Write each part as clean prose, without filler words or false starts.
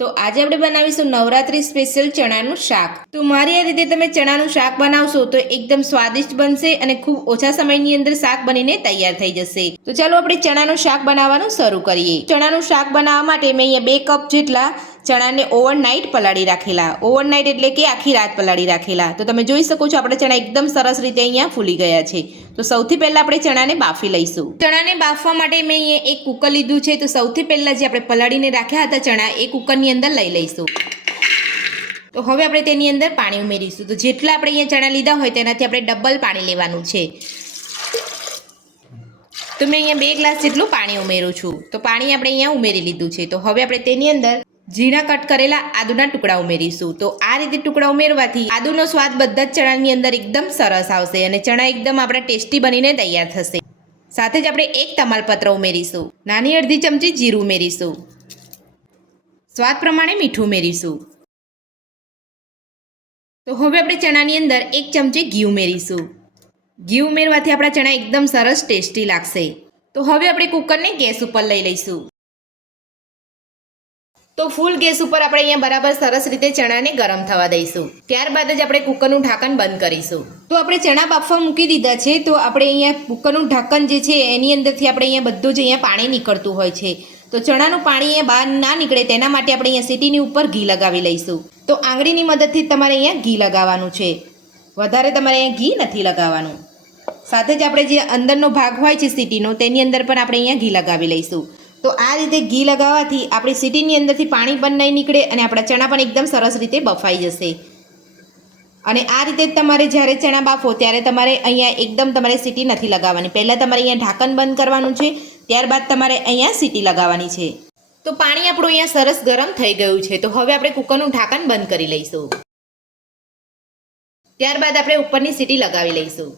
તો આજે આપણે બનાવીશું નવરાત્રી સ્પેશિયલ ચણાનું શાક। તો મારી આ રીતે તમે ચણાનું શાક બનાવશો તો એકદમ સ્વાદિષ્ટ બનશે અને ખૂબ ઓછા સમયની અંદર શાક બનીને તૈયાર થઈ જશે। તો ચાલો આપણે ચણાનું શાક બનાવવાનું શરૂ કરીએ। ચણાનું શાક બનાવવા માટે મેં અહીંયા 2 કપ જેટલા ચણાને ઓવરનાઇટ પલાળી રાખેલા। ઓવરનાઇટ એટલે કે આખી રાત પલાળી રાખેલા। તો તમે જોઈ શકો છો આપણા ચણા એકદમ સરસ રીતે અહીંયા ફૂલી ગયા છે। તો સૌથી પહેલા આપણે ચણાને બાફી લઈશું। ચણાને બાફવા માટે મેં અહીંયા એક કુકર લીધું છે। તો સૌથી પહેલા જે આપણે પલાળીને રાખ્યા હતા ચણા એ કુકરની અંદર લઈ લઈશું। તો હવે આપણે તેની અંદર પાણી ઉમેરીશું। તો જેટલા આપણે અહીંયા ચણા લીધા હોય તેનાથી આપણે ડબલ પાણી લેવાનું છે। તો મેં અહીંયા 2 ગ્લાસ જેટલું પાણી ઉમેરું છું। તો પાણી આપણે અહીંયા ઉમેરી લીધું છે। તો હવે આપણે તેની અંદર ઝીણા કટ કરેલા આદુના ટુકડા ઉમેરીશું। તો આ રીતે ટુકડા ઉમેરવાથી આદુનો સ્વાદ બધા જ ચણાની અંદર એકદમ સરસ આવશે અને ચણા એકદમ આપણા ટેસ્ટી બનીને તૈયાર થશે। સાથે જ આપણે 1 તમાલપત્ર ઉમેરીશું। નાની અડધી ચમચી જીરું ઉમેરીશું। સ્વાદ પ્રમાણે મીઠું ઉમેરીશું। તો હવે આપણે ચણાની અંદર 1 ચમચી ઘી ઉમેરીશું। ઘી ઉમેરવાથી આપણા ચણા એકદમ સરસ ટેસ્ટી લાગશે। તો હવે આપણે કુકરને ગેસ ઉપર લઈ લઈશું। તો ફૂલ ગેસ ઉપર આપણે અહીંયા બરાબર સરસ રીતે ચણાને ગરમ થવા દઈશું। ત્યારબાદ જ આપણે કુકરનું ઢાંકણ બંધ કરીશું। તો આપણે ચણા બાફવા મૂકી દીધા છે। તો આપણે અહીંયા કુકરનું ઢાંકણ જે છે એની અંદરથી આપણે અહીંયા બધું જ અહીંયા પાણી નીકળતું હોય છે। તો ચણાનું પાણી અહીંયા બહાર ના નીકળે તેના માટે આપણે અહીંયા સીટીની ઉપર ઘી લગાવી લઈશું। તો આંગળીની મદદથી તમારે અહીંયા ઘી લગાવવાનું છે, વધારે તમારે અહીંયા ઘી નથી લગાવવાનું। સાથે જ આપણે જે અંદરનો ભાગ હોય છે સીટીનો તેની અંદર પણ આપણે અહીંયા ઘી લગાવી લઈશું। તો આ રીતે ઘી લગાવવાથી આપણી સીટીની અંદરથી પાણી પણ નહીં નીકળે અને આપણા ચણા પણ એકદમ સરસ રીતે બફાઈ જશે। અને આ રીતે તમારે જ્યારે ચણા બાફો ત્યારે તમારે અહીંયા એકદમ તમારે સીટી નથી લગાવવાની। પહેલાં તમારે અહીંયા ઢાંકણ બંધ કરવાનું છે, ત્યારબાદ તમારે અહીંયા સીટી લગાવવાની છે। તો પાણી આપણું અહીંયા સરસ ગરમ થઈ ગયું છે। તો હવે આપણે કુકરનું ઢાંકણ બંધ કરી લઈશું। ત્યારબાદ આપણે ઉપરની સીટી લગાવી લઈશું।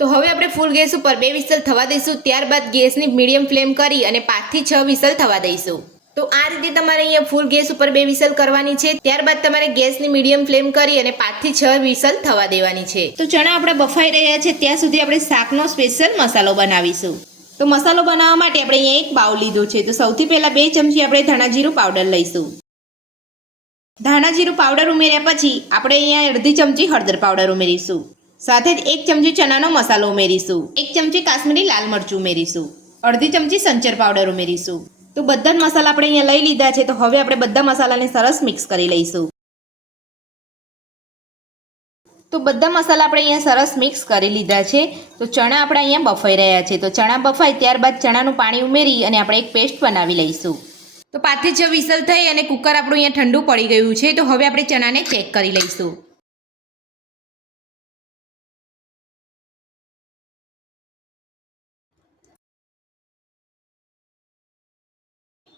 તો હવે આપણે ફૂલ ગેસ ઉપર 2 વિસલ થવા દઈશું। ત્યારબાદ ગેસની મીડિયમ ફ્લેમ કરી અને 5 થી 6 વિસલ થવા દઈશું। તો આ રીતે તમારે અહીંયા ફૂલ ગેસ ઉપર 2 વિસલ કરવાની છે। ત્યારબાદ તમારે ગેસની મીડિયમ ફ્લેમ કરી અને 5 થી 6 વિસલ થવા દેવાની છે। તો ચણા આપણા બફાઈ રહ્યા છે ત્યાં સુધી આપણે શાકનો સ્પેશિયલ મસાલો બનાવીશું। તો મસાલો બનાવવા માટે આપણે અહીંયા એક બાઉલ લીધો છે। તો સૌથી પહેલા 2 ચમચી આપણે ધાણા જીરું પાવડર લઈશું। ધાણા જીરું પાવડર ઉમેર્યા પછી આપણે અહીંયા અડધી ચમચી હળદર પાવડર ઉમેરીશું। સાથે જ 1 ચમચી ચણાનો મસાલો ઉમેરીશું। 1 ચમચી કાશ્મીરી લાલ મરચું ઉમેરીશું। અડધી ચમચી સંચર પાવડર ઉમેરીશું। તો બધા જ મસાલા આપણે અહીંયા લઈ લીધા છે। તો હવે આપણે બધા મસાલાને સરસ મિક્સ કરી લઈશું। તો બધા મસાલા આપણે અહીંયા સરસ મિક્સ કરી લીધા છે। તો ચણા આપણે અહીંયા બફાઈ રહ્યા છે। તો ચણા બફાય ત્યારબાદ ચણાનું પાણી ઉમેરી અને આપણે એક પેસ્ટ બનાવી લઈશું। તો 5 થી 6 વિસલ થઈ અને કુકર આપણું અહીંયા ઠંડુ પડી ગયું છે। તો હવે આપણે ચણાને ચેક કરી લઈશું।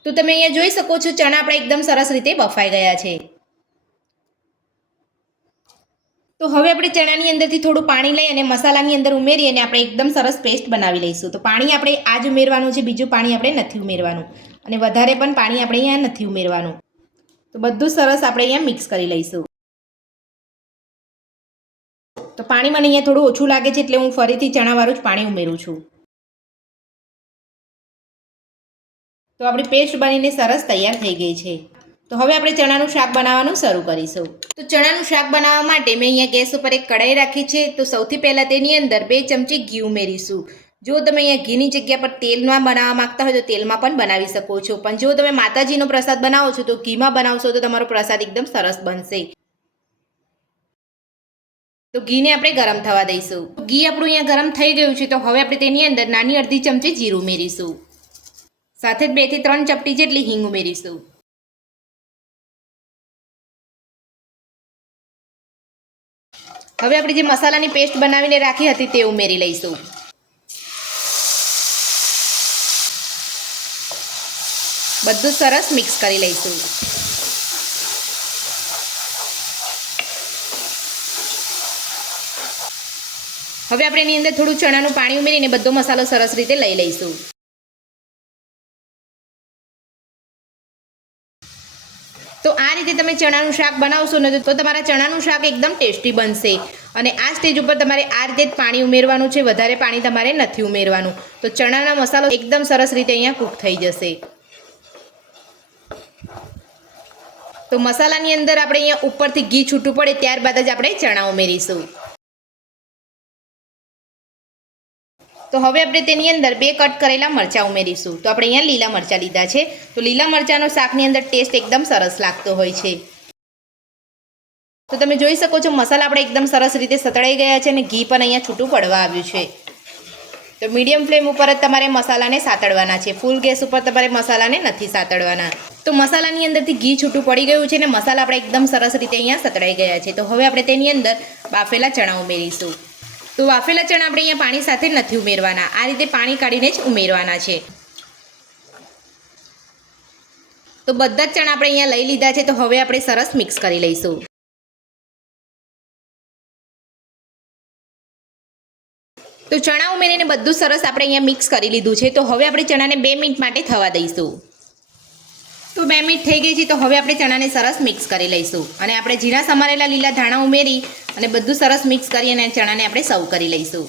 તો તમે અહીંયા જોઈ શકો છો ચણા આપણે એકદમ સરસ રીતે બફાઈ ગયા છે। તો હવે આપણે ચણાની અંદરથી થોડું પાણી લઈ અને મસાલાની અંદર ઉમેરી અને આપણે એકદમ સરસ પેસ્ટ બનાવી લઈશું। તો પાણી આપણે આ જ ઉમેરવાનું છે, બીજું પાણી આપણે નથી ઉમેરવાનું અને વધારે પણ પાણી આપણે અહીંયા નથી ઉમેરવાનું। તો બધું સરસ આપણે અહીંયા મિક્સ કરી લઈશું। તો પાણી મને અહીંયા થોડું ઓછું લાગે છે એટલે હું ફરીથી ચણાવાળું જ પાણી ઉમેરું છું। તો આપણી પેસ્ટ બનીને સરસ તૈયાર થઈ ગઈ છે। તો હવે આપણે ચણાનું શાક બનાવવાનું શરૂ કરીશું। તો ચણાનું શાક બનાવવા માટે મેં અહીંયા ગેસ ઉપર એક કઢાઈ રાખી છે। તો સૌથી પહેલાં તેની અંદર 2 ચમચી ઘી ઉમેરીશું। જો તમે અહીંયા ઘીની જગ્યા પર તેલમાં બનાવવા માંગતા હોય તો તેલમાં પણ બનાવી શકો છો, પણ જો તમે માતાજીનો પ્રસાદ બનાવો છો તો ઘીમાં બનાવશો તો તમારો પ્રસાદ એકદમ સરસ બનશે। તો ઘીને આપણે ગરમ થવા દઈશું। ઘી આપણું અહીંયા ગરમ થઈ ગયું છે। તો હવે આપણે તેની અંદર નાની અડધી ચમચી જીરું ઉમેરીશું। સાથે જ 2 થી 3 ચપટી જેટલી હિંગ ઉમેરીશું। હવે આપણે જે મસાલાની પેસ્ટ બનાવીને રાખી હતી તે ઉમેરી લઈશું। બધું સરસ મિક્સ કરી લઈશું। હવે આપણે એની અંદર થોડું ચણાનું પાણી ઉમેરીને બધો મસાલો સરસ રીતે લઈ લઈશું। તો આ રીતે તમે ચણાનું શાક બનાવશો ને તો તમારા ચણાનું શાક એકદમ ટેસ્ટી બનશે। અને આ સ્ટેજ ઉપર તમારે આ રીતે જ પાણી ઉમેરવાનું છે, વધારે પાણી તમારે નથી ઉમેરવાનું। તો ચણાનો મસાલો એકદમ સરસ રીતે અહીંયા કૂક થઈ જશે। તો મસાલાની અંદર આપણે અહીંયા ઉપરથી ઘી છૂટું પડે ત્યારબાદ જ આપણે ચણા ઉમેરીશું. તો હવે આપણે તેની અંદર 2 કટ કરેલા મરચાં ઉમેરીશું. તો આપણે અહીંયા લીલા મરચાં લીધા છે. તો લીલા મરચાંનો શાકની અંદર ટેસ્ટ એકદમ સરસ લાગતો હોય છે. તો તમે જોઈ શકો છો મસાલા આપણે એકદમ સરસ રીતે સતળાઈ ગયા છે અને ઘી પણ અહીંયા છૂટું પડવા આવ્યું છે. તો મીડિયમ ફ્લેમ ઉપર જ તમારે મસાલાને સાતળવાના છે. ફૂલ ગેસ ઉપર તમારે મસાલાને નથી સાતળવાના. તો મસાલાની અંદરથી ઘી છૂટું પડી ગયું છે અને મસાલા આપણે એકદમ સરસ રીતે અહીંયા સતળાઈ ગયા છે. તો હવે આપણે તેની અંદર બાફેલા ચણા ઉમેરીશું. તો બાફેલા ચણા આપણે અહીંયા પાણી સાથે નથી ઉમેરવાના, આ રીતે પાણી કાઢીને જ ઉમેરવાના છે. તો બધા જ ચણા આપણે અહીંયા લઈ લીધા છે. તો હવે આપણે સરસ મિક્સ કરી લઈશું. તો ચણા ઉમેરીને બધું સરસ આપણે અહીંયા મિક્સ કરી લીધું છે. તો હવે આપણે ચણાને 2 મિનિટ માટે થવા દઈશું. તો 2 મિનિટ થઈ ગઈ છે. તો હવે આપણે ચણાને સરસ મિક્સ કરી લઈશું અને આપણે ઝીણા સમારેલા લીલા ધાણા ઉમેરી અને બધું સરસ મિક્સ કરી અને ચણાને આપણે સર્વ કરી લઈશું.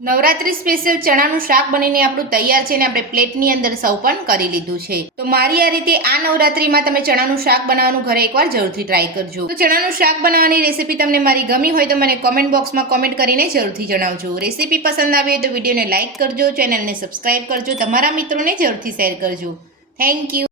નવરાત્રી સ્પેશિયલ ચણાનું શાક બનીને આપણું તૈયાર છે અને આપણે પ્લેટની અંદર સર્વ પણ કરી લીધું છે. તો મારી આ રીતે આ નવરાત્રીમાં તમે ચણાનું શાક બનાવવાનું ઘરે એકવાર જરૂરથી ટ્રાય કરજો. તો ચણાનું શાક બનાવવાની રેસીપી તમને મારી ગમી હોય તો મને કોમેન્ટ બોક્સમાં કોમેન્ટ કરીને જરૂરથી જણાવજો. રેસીપી પસંદ આવી હોય તો વિડીયોને લાઇક કરજો, ચેનલને સબસ્ક્રાઇબ કરજો, તમારા મિત્રોને જરૂરથી શેર કરજો. Thank you.